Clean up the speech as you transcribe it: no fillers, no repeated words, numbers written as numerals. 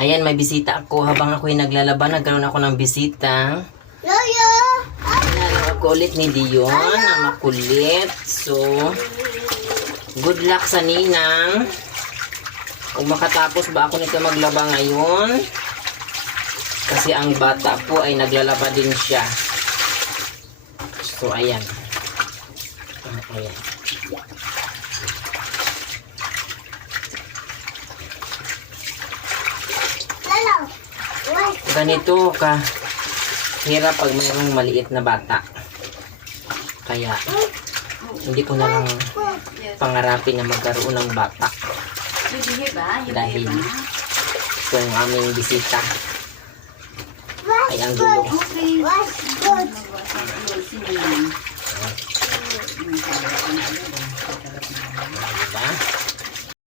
Ayan, may bisita ako. Habang ako'y naglalaba, nagkaroon ako ng bisita. Loyo! Nakakulit ni Dion na makulit. So, good luck sa ninang. Kung makatapos ba ako nito maglaba ngayon. Kasi ang bata po ay naglalaba din siya. So, ayan. Ayan. Lalo! Ganito ka hirap pag mayroong maliit na bata. Kaya, hindi ko na lang pangarapin na magkaroon ng bata. Dahil itong aming bisita ay ang gulo. Diba?